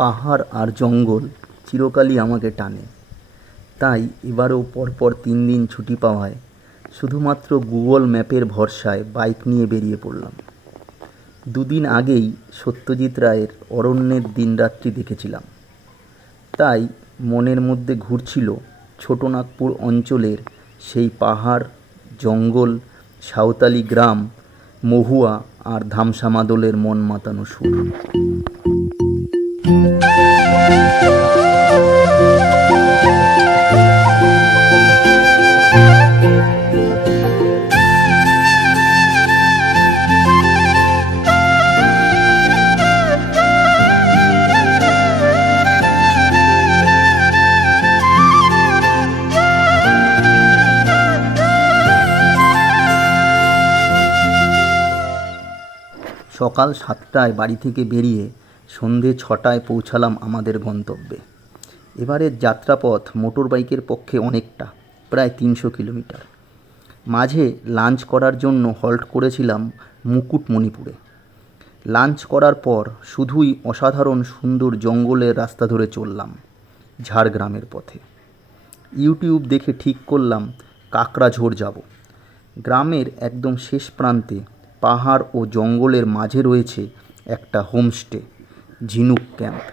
পাহাড় আর জঙ্গল চিরকালই আমাকে টানে। তাই এবারেও পরপর 3 দিন ছুটি পাওয়ায় শুধুমাত্র গুগল ম্যাপের ভরসায় বাইক নিয়ে বেরিয়ে পড়লাম। 2 দিন আগেই সত্যজিৎ রায়ের অরণ্যের দিনরাত্রি দেখেছিলাম, তাই মনের মধ্যে ঘুরছিল ছোটনাগপুর অঞ্চলের সেই পাহাড়, জঙ্গল, সাঁওতালি গ্রাম, মহুয়া আর ধামসামাদলের মন মাতানো সুর। সকাল 7টায় বাড়ি থেকে বেরিয়ে সন্ধে 6টায় পৌঁছালাম আমাদের গন্তব্যে। এবারের যাত্রাপথ মোটর বাইকের পক্ষে অনেকটা, প্রায় 300 কিলোমিটার। মাঝে লাঞ্চ করার জন্য হল্ট করেছিলাম মুকুটমণিপুরে। লাঞ্চ করার পর শুধুই অসাধারণ সুন্দর জঙ্গলের রাস্তা ধরে চললাম ঝাড়গ্রামের পথে। ইউটিউব দেখে ঠিক করলাম কাকড়াঝোড় যাব। গ্রামের একদম শেষ প্রান্তে পাহাড় ও জঙ্গলের মাঝে রয়েছে একটা হোমস্টে, ঝিনুক ক্যাম্প।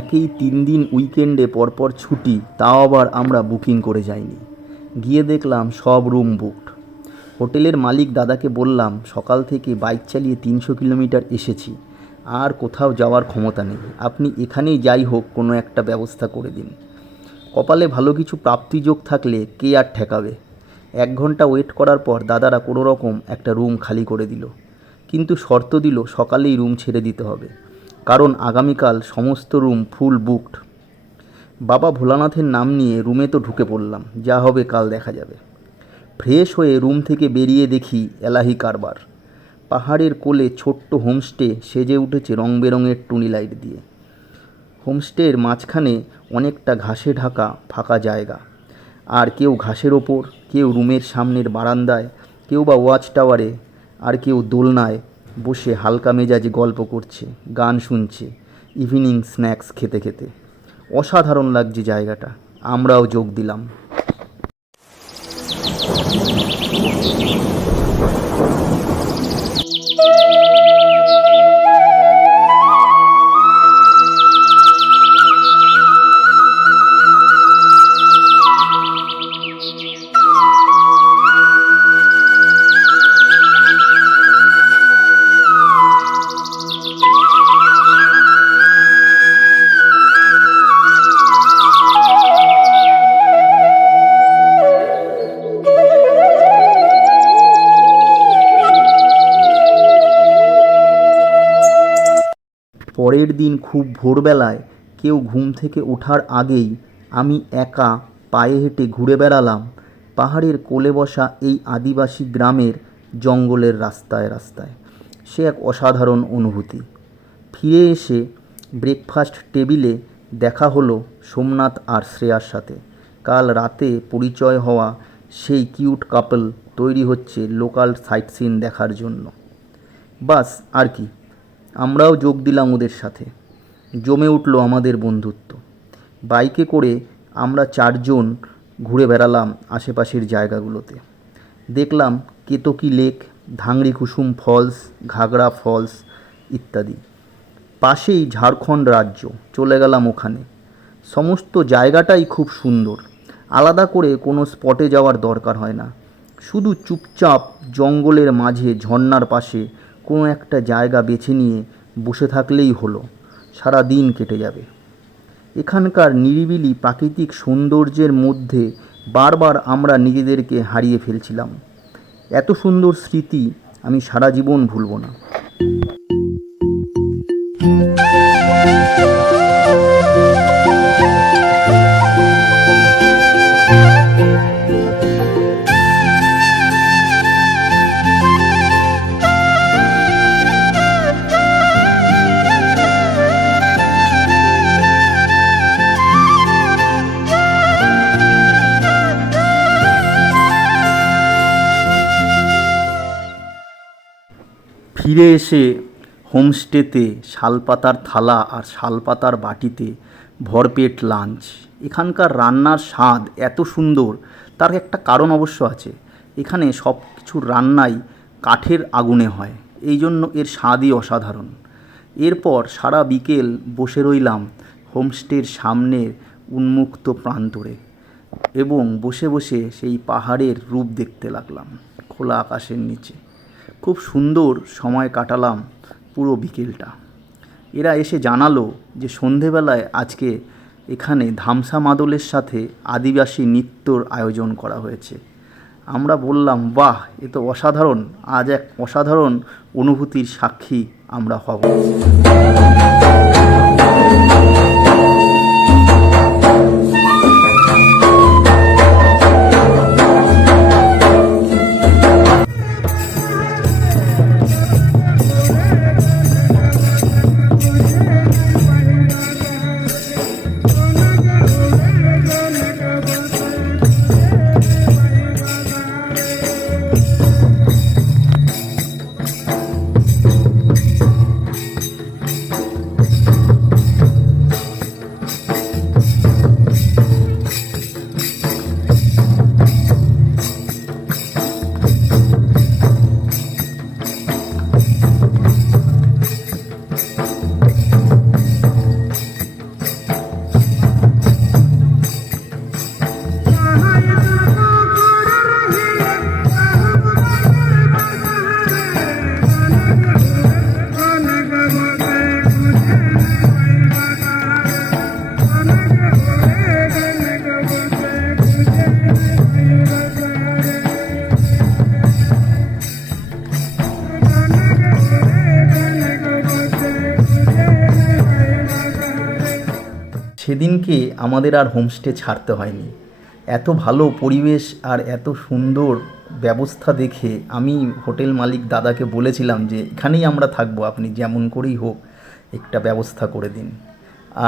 একেই 3 দিন উইকেন্ডে পরপর ছুটি, তাও আবার আমরা বুকিং করে যাইনি। গিয়ে দেখলাম সব রুম বুকড। হোটেলের মালিক দাদাকে বললাম, সকাল থেকে বাইক চালিয়ে 300 কিলোমিটার এসেছি, আর কোথাও যাওয়ার ক্ষমতা নেই, আপনি এখানেই যাই হোক কোনো একটা ব্যবস্থা করে দিন। কপালে ভালো কিছু প্রাপ্তিযোগ থাকলে কে আর ঠেকাবে। 1 ঘন্টা ওয়েট করার পর দাদারা কোনো রকম একটা রুম খালি করে দিল, কিন্তু শর্ত দিল সকালেই রুম ছেড়ে দিতে হবে, কারণ আগামীকাল সমস্ত রুম ফুল বুকড। বাবা ভোলানাথের নাম নিয়ে রুমে তো ঢুকে পড়লাম, যা হবে কাল দেখা যাবে। ফ্রেশ হয়ে রুম থেকে বেরিয়ে দেখি এলাহি কারবার। পাহাড়ের কোলে ছোট্ট হোমস্টে সেজে উঠেছে রং বেরঙের টুনি লাইট দিয়ে। হোমস্টের মাঝখানে অনেকটা ঘাসে ঢাকা ফাঁকা জায়গা, আর কেউ ঘাসের ওপর, কেউ রুমের সামনের বারান্দায়, কেউ বা ওয়াচ টাওয়ারে, আর কেউ দোলনায় বসে হালকা মেজাজে গল্প করছে, গান শুনছে, ইভিনিং স্ন্যাক্স খেতে খেতে। অসাধারণ লাগছে জায়গাটা, আমরাও যোগ দিলাম। পরের দিন খুব ভোরবেলায়, কেউ ঘুম থেকে ওঠার আগেই আমি একা পায়ে হেঁটে ঘুরে বেড়ালাম পাহাড়ের কোলে বসা এই আদিবাসী গ্রামের জঙ্গলের রাস্তায় রাস্তায়। সে এক অসাধারণ অনুভূতি। ফিরে এসে ব্রেকফাস্ট টেবিলে দেখা হলো সোমনাথ আর শ্রেয়ার সাথে। কাল রাতে পরিচয় হওয়া সেই কিউট কাপল তৈরি হচ্ছে লোকাল সাইট সিন দেখার জন্য। বাস আর কি, আমরাও যোগ দিলাম ওদের সাথে। জমে উঠল আমাদের বন্ধুত্ব। বাইকে করে আমরা 4 জন ঘুরে বেড়ালাম আশেপাশের জায়গাগুলোতে। দেখলাম কেতকী লেক, ধাংরি কুসুম ফলস, ঘাগড়া ফলস ইত্যাদি। পাশেই ঝাড়খণ্ড রাজ্য, চলে গেলাম ওখানে। সমস্ত জায়গাটাই খুব সুন্দর, আলাদা করে কোনো স্পটে যাওয়ার দরকার হয় না। শুধু চুপচাপ জঙ্গলের মাঝে ঝর্ণার পাশে কোনো একটা জায়গা বেছে নিয়ে বসে থাকলেই হলো, সারা দিন কেটে যাবে। এখানকার নিরিবিলি প্রাকৃতিক সৌন্দর্যের মধ্যে বারবার আমরা নিজেদেরকে হারিয়ে ফেলছিলাম। এত সুন্দর স্মৃতি আমি সারা জীবন ভুলব না। ফিরে এসে হোমস্টেতে শালপাতার থালা আর শালপাতার বাটিতে ভরপেট লাঞ্চ। এখানকার রান্নার স্বাদ এত সুন্দর, তার একটা কারণ অবশ্য আছে। এখানে সব কিছুর রান্নাই কাঠের আগুনে হয়, এই জন্য এর স্বাদই অসাধারণ। এরপর সারা বিকেল বসে রইলাম হোমস্টের সামনের উন্মুক্ত প্রান্তরে এবং বসে বসে সেই পাহাড়ের রূপ দেখতে লাগলাম খোলা আকাশের নিচে। খুব সুন্দর সময় কাটালাম পুরো বিকেলটা। এরা এসে জানালো যে সন্ধেবেলায় আজকে এখানে ধামসা মাদলের সাথে আদিবাসী নৃত্যর আয়োজন করা হয়েছে। আমরা বললাম, বাহ, এ তো অসাধারণ, আজ এক অসাধারণ অনুভূতির সাক্ষী আমরা হব। সেদিনকে আমাদের আর হোমস্টে ছাড়তে হয়নি। এত ভালো পরিবেশ আর এত সুন্দর ব্যবস্থা দেখে আমি হোটেল মালিক দাদাকে বলেছিলাম যে এখানেই আমরা থাকবো, আপনি যেমন করেই হোক একটা ব্যবস্থা করে দিন।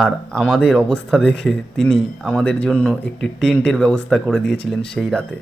আর আমাদের অবস্থা দেখে তিনি আমাদের জন্য একটি টেন্টের ব্যবস্থা করে দিয়েছিলেন সেই রাতে।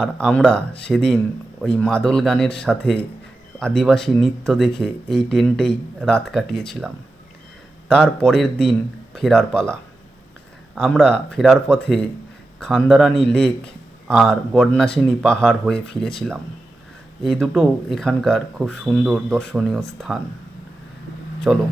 আর আমরা সেদিন ওই মাদল গানের সাথে আদিবাসী নৃত্য দেখে এই টেন্টেই রাত কাটিয়েছিলাম। তার পরের দিন ফেরার পালা। আমরা ফেরার পথে খান্দারানি লেক আর গডনাশিনী পাহাড় হয়ে ফিরেছিলাম। এই দুটো এখানকার খুব সুন্দর দর্শনীয় স্থান। চলো।